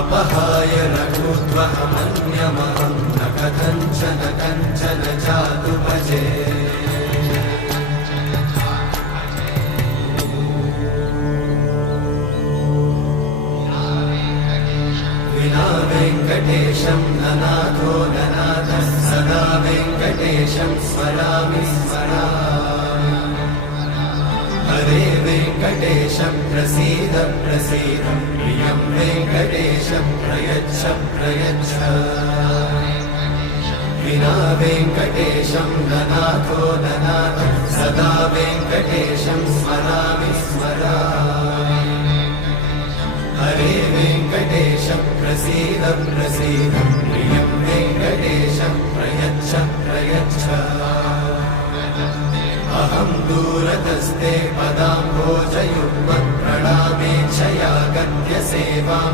अपहाय रघुत्वमन्यमहं न कथञ्चन कञ्चन जातु भजे विना वेङ्कटेशं ननाथो ननाथः सदा वेङ्कटेशं स्मरामि स्मरामि हरे वेङ्कटेशं प्रसीद प्रसीद प्रियं वेङ्कटेशं प्रयच्छ प्रयच्छ विना वेङ्कटेशं ननाथो ननाथः सदा वेङ्कटेशं स्मरामि स्मरामि हरे वेङ्कटेशं प्रसीद प्रसीद प्रियं वेङ्कटेशं प्रयच्छ प्रयच्छ अहं दूरतस्ते पदाम्भोजयुग्मत् प्रणामेच्छया गद्य सेवां